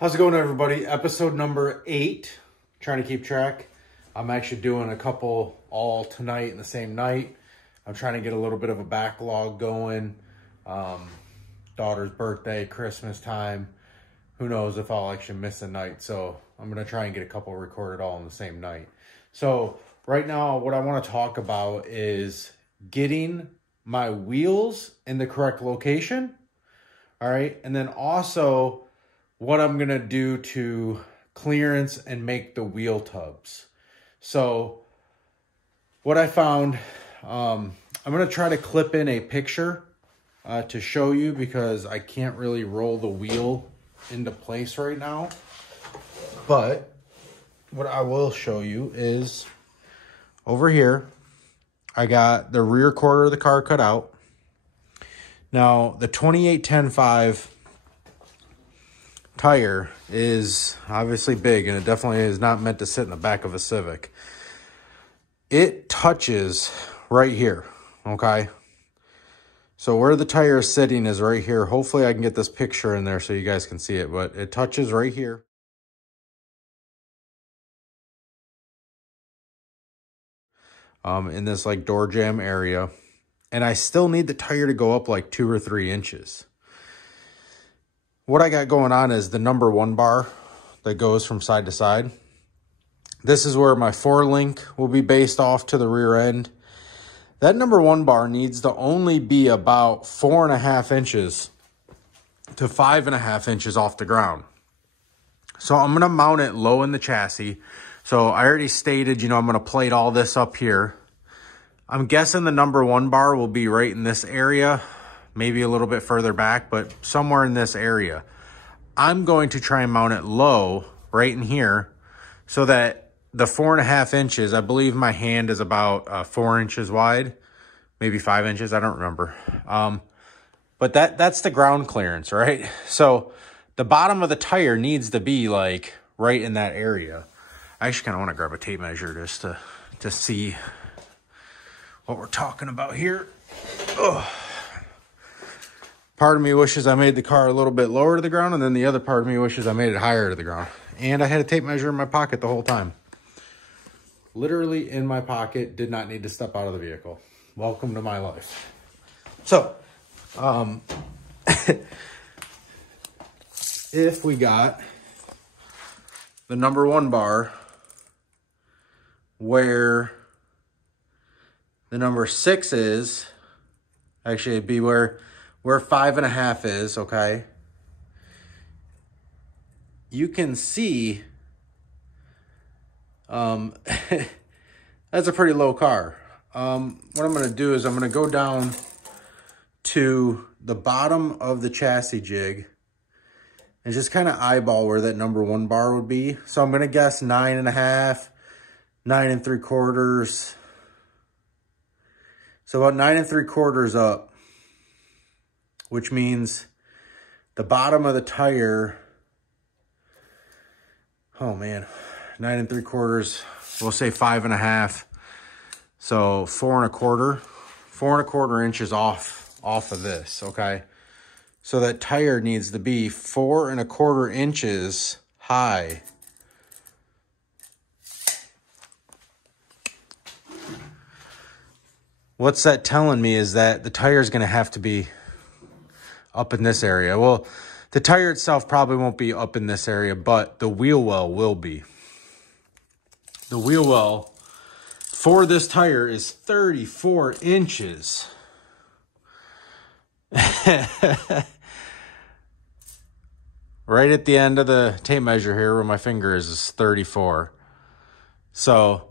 How's it going, everybody? Episode number 8. Trying to keep track. I'm actually doing a couple all tonight in the same night. I'm trying to get a little bit of a backlog going. Daughter's birthday, Christmas time. Who knows if I'll actually miss a night. So I'm going to try and get a couple recorded all in the same night. So right now, what I want to talk about is getting my wheels in the correct location. All right. And then also what I'm going to do to clearance and make the wheel tubs. So what I found, I'm going to try to clip in a picture to show you because I can't really roll the wheel into place right now. But what I will show you is over here, I got the rear quarter of the car cut out. Now the 28-10-5 tire is obviously big, and it definitely is not meant to sit in the back of a Civic. It touches right here, okay? So where the tire is sitting is right here. Hopefully I can get this picture in there so you guys can see it, but it touches right here. In this like door jamb area. And I still need the tire to go up like 2 or 3 inches. What I got going on is the number 1 bar that goes from side to side. This is where my 4-link will be based off to the rear end. That number 1 bar needs to only be about 4.5 inches to 5.5 inches off the ground. So I'm going to mount it low in the chassis. So I already stated, I'm going to plate all this up here. I'm guessing the number 1 bar will be right in this area. Maybe a little bit further back, but somewhere in this area. I'm going to try and mount it low right in here so that the 4.5 inches, I believe my hand is about 4 inches wide, maybe 5 inches, I don't remember. But that's the ground clearance, right? So the bottom of the tire needs to be like right in that area. I actually kind of want to grab a tape measure just to see what we're talking about here. Ugh. Part of me wishes I made the car a little bit lower to the ground, and then the other part of me wishes I made it higher to the ground. And I had a tape measure in my pocket the whole time. Literally in my pocket, did not need to step out of the vehicle. Welcome to my life. So, if we got the number 1 bar where the number 6 is, actually it'd be where 5.5 is, okay? You can see that's a pretty low car. What I'm going to do is I'm going to go down to the bottom of the chassis jig and just kind of eyeball where that number 1 bar would be. So I'm going to guess 9.5, 9 3/4. So about 9 3/4 up. Which means the bottom of the tire, oh man, 9 3/4, we'll say 5.5. So 4.25 inches off of this, okay? So that tire needs to be 4.25 inches high. What's that telling me is that the tire is going to have to be up in this area. Well, the tire itself probably won't be up in this area, but the wheel well will be. The wheel well for this tire is 34 inches. Right at the end of the tape measure here where my finger is 34. So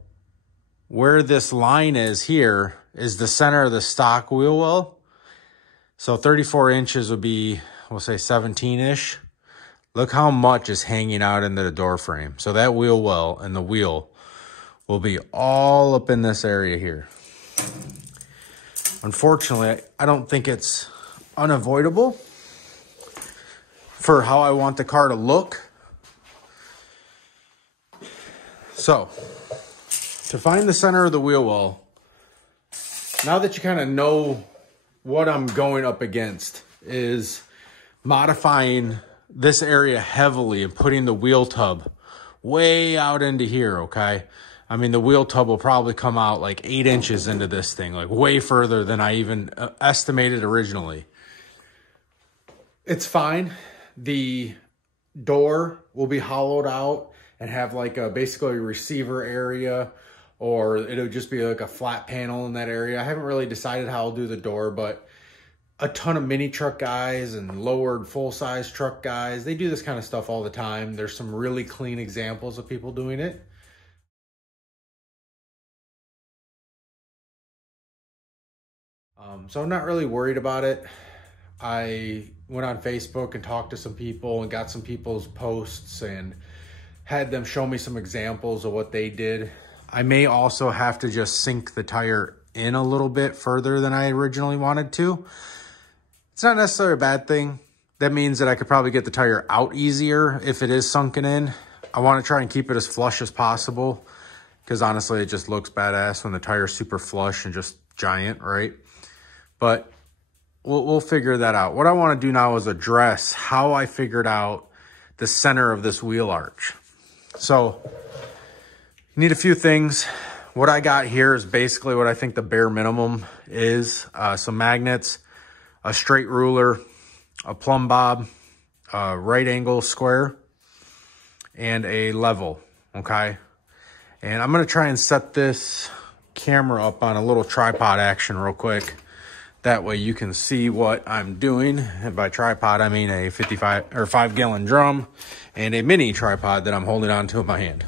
where this line is here is the center of the stock wheel well. So 34 inches would be, we'll say 17-ish. Look how much is hanging out into the door frame. So that wheel well and the wheel will be all up in this area here. Unfortunately, I don't think it's unavoidable for how I want the car to look. So, to find the center of the wheel well, now that you kind of know what I'm going up against, is modifying this area heavily and putting the wheel tub way out into here, okay? I mean, the wheel tub will probably come out like 8 inches into this thing, like way further than I even estimated originally. It's fine. The door will be hollowed out and have like a basically a receiver area, or it'll just be like a flat panel in that area. I haven't really decided how I'll do the door, but a ton of mini truck guys and lowered full-size truck guys, they do this kind of stuff all the time. There's some really clean examples of people doing it. So I'm not really worried about it. I went on Facebook and talked to some people and got some people's posts and had them show me some examples of what they did. I may also have to just sink the tire in a little bit further than I originally wanted to. It's not necessarily a bad thing. That means that I could probably get the tire out easier if it is sunken in. I want to try and keep it as flush as possible because honestly, it just looks badass when the tire's super flush and just giant, right? But we'll figure that out. What I want to do now is address how I figured out the center of this wheel arch. So you need a few things. What I got here is basically what I think the bare minimum is. Some magnets, a straight ruler, a plumb bob, a right angle square, and a level, okay? And I'm gonna try and set this camera up on a little tripod action real quick. That way you can see what I'm doing. And by tripod, I mean a 5-gallon drum and a mini tripod that I'm holding on to with my hand.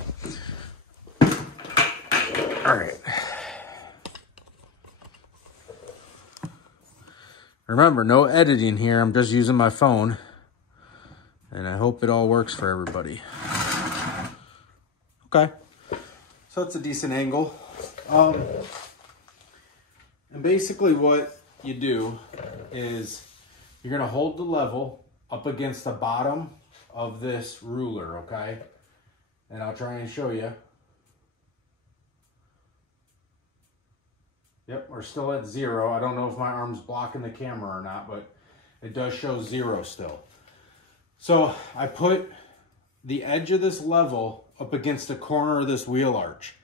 All right. Remember, no editing here. I'm just using my phone. And I hope it all works for everybody. Okay. So that's a decent angle. And basically what you do is you're going to hold the level up against the bottom of this ruler, okay? And I'll try and show you. Yep, we're still at 0. I don't know if my arm's blocking the camera or not, but it does show 0 still. So I put the edge of this level up against the corner of this wheel arch.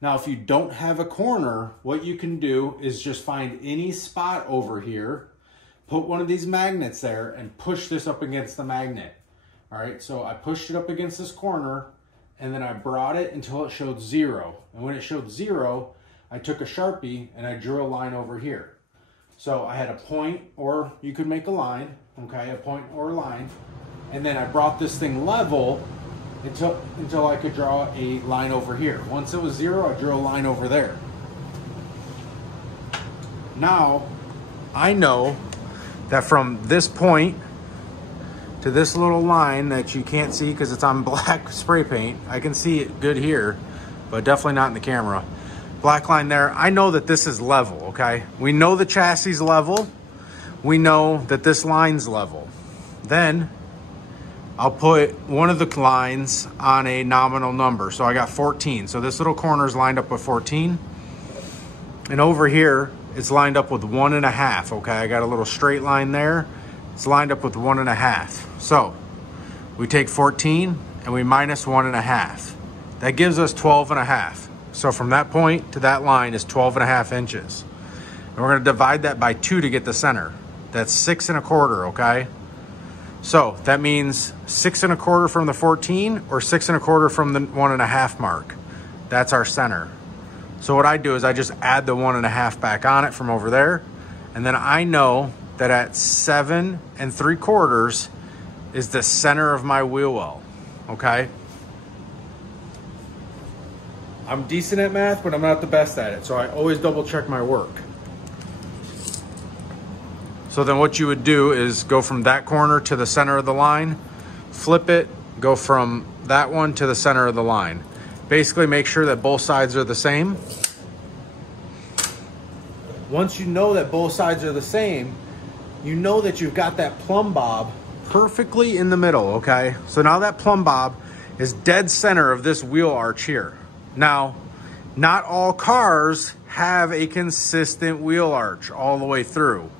Now, if you don't have a corner, what you can do is just find any spot over here, put one of these magnets there, and push this up against the magnet. All right, so I pushed it up against this corner, and then I brought it until it showed 0. And when it showed 0, I took a Sharpie and I drew a line over here. So I had a point, or you could make a line, okay, a point or a line. And then I brought this thing level until I could draw a line over here. Once it was 0, I drew a line over there. Now, I know that from this point to this little line that you can't see because it's on black spray paint, I can see it good here, but definitely not in the camera. Black line there, I know that this is level, okay? We know the chassis is level. We know that this line's level. Then I'll put one of the lines on a nominal number. So I got 14. So this little corner is lined up with 14. And over here, it's lined up with 1.5, okay? I got a little straight line there. It's lined up with 1.5. So we take 14 and we minus 1.5. That gives us 12.5. So from that point to that line is 12.5 inches. And we're gonna divide that by 2 to get the center. That's 6 1/4, okay? So that means 6 1/4 from the 14 or 6 1/4 from the 1.5 mark. That's our center. So what I do is I just add the 1.5 back on it from over there. And then I know that at 7 3/4 is the center of my wheel well, okay? I'm decent at math, but I'm not the best at it. So I always double check my work. So then what you would do is go from that corner to the center of the line, flip it, go from that one to the center of the line. Basically make sure that both sides are the same. Once you know that both sides are the same, you know that you've got that plumb bob perfectly in the middle, okay? So now that plumb bob is dead center of this wheel arch here. Now, not all cars have a consistent wheel arch all the way through.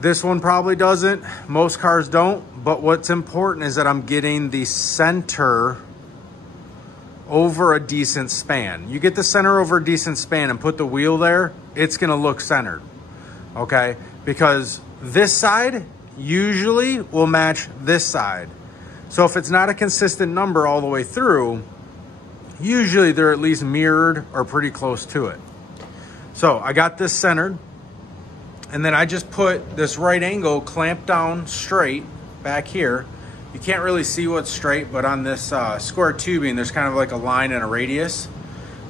This one probably doesn't. Most cars don't. But what's important is that I'm getting the center over a decent span. You get the center over a decent span and put the wheel there, it's gonna look centered, okay? Because this side usually will match this side. So if it's not a consistent number all the way through, usually they're at least mirrored or pretty close to it. So I got this centered, and then I just put this right angle clamp down straight back here. You can't really see what's straight, but on this square tubing, there's kind of like a line and a radius.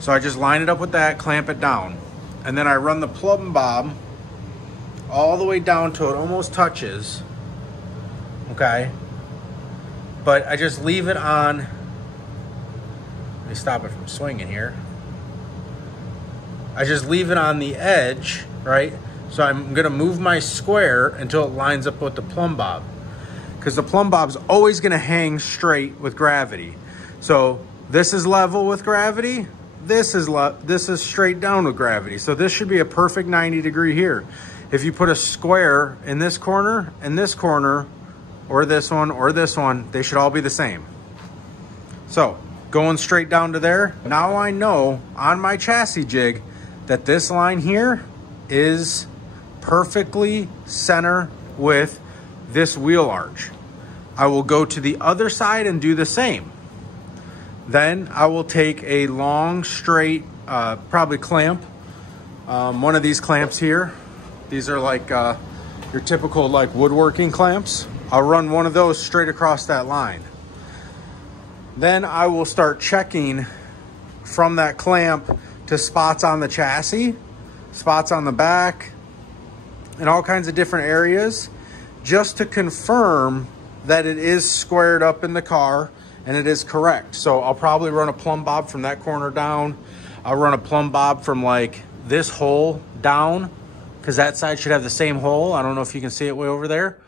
So I just line it up with that, clamp it down. And then I run the plumb bob all the way down till it almost touches, okay? But I just leave it on, let me stop it from swinging here. I just leave it on the edge, right? So I'm gonna move my square until it lines up with the plumb bob, because the plumb bob's always gonna hang straight with gravity. So this is level with gravity, this is straight down with gravity. So this should be a perfect 90 degree here. If you put a square in this corner, or this one, they should all be the same. So going straight down to there, now I know on my chassis jig that this line here is perfectly center with this wheel arch. I will go to the other side and do the same. Then I will take a long straight, probably clamp, one of these clamps here. These are like your typical like woodworking clamps. I'll run one of those straight across that line. Then I will start checking from that clamp to spots on the chassis, spots on the back, and all kinds of different areas, just to confirm that it is squared up in the car and it is correct. So I'll probably run a plumb bob from that corner down. I'll run a plumb bob from like this hole down, because that side should have the same hole. I don't know if you can see it way over there,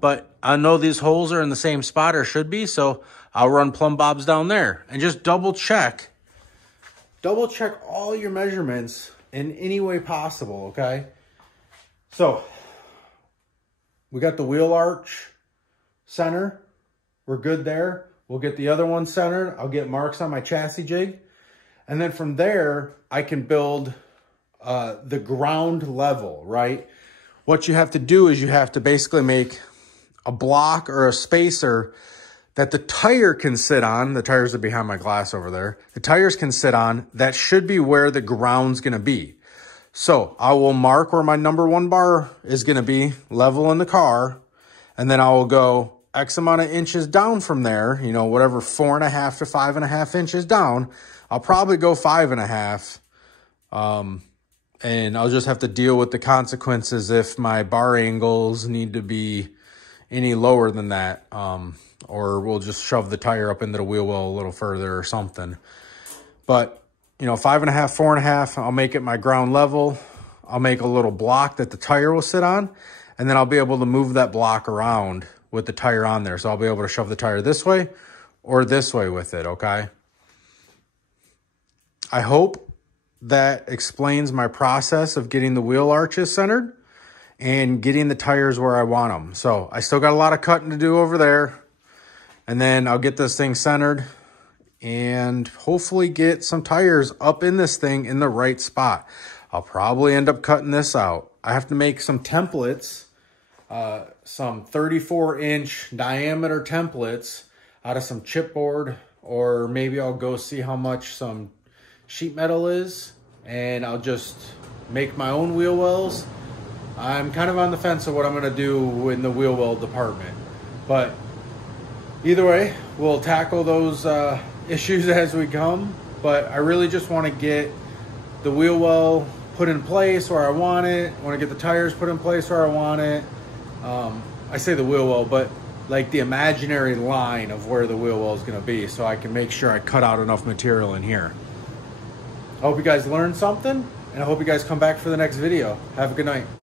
but I know these holes are in the same spot, or should be, so I'll run plumb bobs down there and just double check all your measurements in any way possible, okay? So we got the wheel arch center. We're good there. We'll get the other one centered. I'll get marks on my chassis jig. And then from there, I can build the ground level, right? What you have to do is you have to basically make a block or a spacer that the tire can sit on. The tires are behind my glass over there. The tires can sit on. That should be where the ground's gonna be. So I will mark where my number 1 bar is gonna be level in the car. And then I will go X amount of inches down from there, you know, whatever 4.5 to 5.5 inches down. I'll probably go 5.5. And I'll just have to deal with the consequences if my bar angles need to be any lower than that. Or we'll just shove the tire up into the wheel well a little further or something. But, you know, 5.5, 4.5, I'll make it my ground level. I'll make a little block that the tire will sit on. And then I'll be able to move that block around with the tire on there. So I'll be able to shove the tire this way or this way with it, okay? I hope that explains my process of getting the wheel arches centered and getting the tires where I want them. So I still got a lot of cutting to do over there. And then I'll get this thing centered and hopefully get some tires up in this thing in the right spot. I'll probably end up cutting this out. I have to make some templates, some 34-inch diameter templates out of some chipboard, or maybe I'll go see how much some sheet metal is, and I'll just make my own wheel wells. I'm kind of on the fence of what I'm gonna do in the wheel well department, but either way, we'll tackle those issues as we come. But I really just want to get the wheel well put in place where I want it. I want to get the tires put in place where I want it. I say the wheel well, but like the imaginary line of where the wheel well is going to be, so I can make sure I cut out enough material in here. I hope you guys learned something, and I hope you guys come back for the next video. Have a good night.